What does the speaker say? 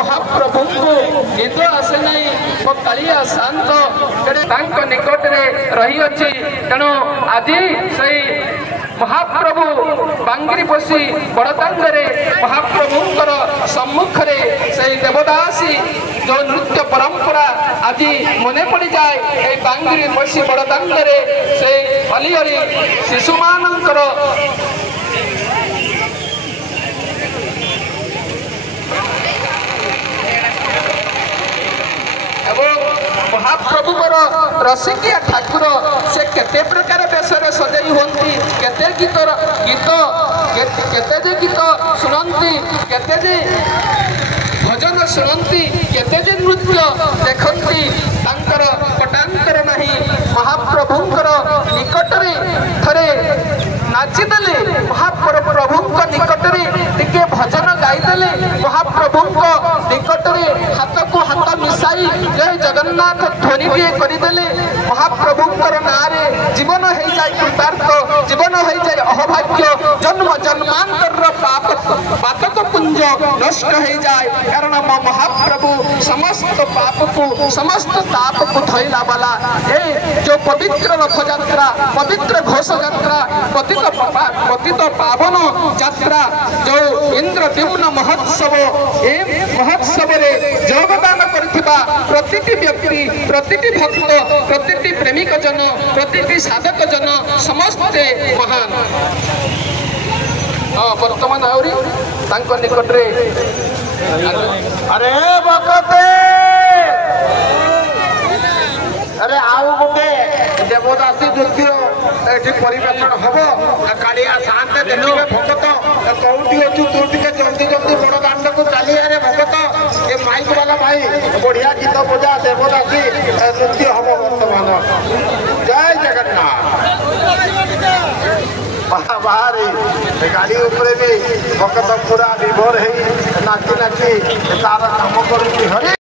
महाप्रभु को निद आसे नहीं वो कालिया शांत निकट में रही अच्छी तेणु आज से महाप्रभु बांगिरी बसी बड़दांडे महाप्रभुंर सम्मुख से देवदासी जो नृत्य परंपरा आज मने पड़ जाए ये बांगिरी बसी बड़दांडे से अली अली शिशु मानकर महाप्रभुवर रसिकिया ठाकुर से केते प्रकार बेसर सजाई होती केते गीत केते गीत शुणती केते भजन शुणती केते नृत्य देखती तांकर पटांतर नहीं महाप्रभुंकर निकटरे थरे नाचिदेले महाप्रभुंक निकटरे टिके भजन गाईदेले महाप्रभुंक निकटरे हाथ को हाथ मिसाई जय जगन्नाथ ध्वनि करदेले महाप्रभुंकर नारे जीवन हो जाए कृतार्थ जीवन हो जाए अहभाग्य जन्म जन्मांतर पातक पुंज नष्ट हो जाए कारण महाप्रभु समस्त पाप को समस्त ताप को धोइला वाला ए जो पवित्र रथ यात्रा पवित्र घोष यात्रा पतित पावन यात्रा जो इंद्रद्युम्न महोत्सव ए महोत्सव रे योगदान करथिबा प्रतिटी व्यक्ति प्रतिटी भक्त प्रतिटी प्रेमिक जन प्रतिटी साधक जन समस्ते महान वर्तमान आउरी तांको निकट रे अरे बकते अरे आउ गोटे देवदासी नृत्य ये परिवेषण हम कालिया शांत देखिए भगत कौटी अच्छु तू टे जल्दी जल्दी बड़ दांड को चली अरे भगत ये माइक वाला भाई बढ़िया गीत बजा देवदासी नृत्य हम वर्तमान जय जगन्नाथ बाहर गाड़ी उपरे भी भगत पूरा विभोर है नाची नाची तार काम कर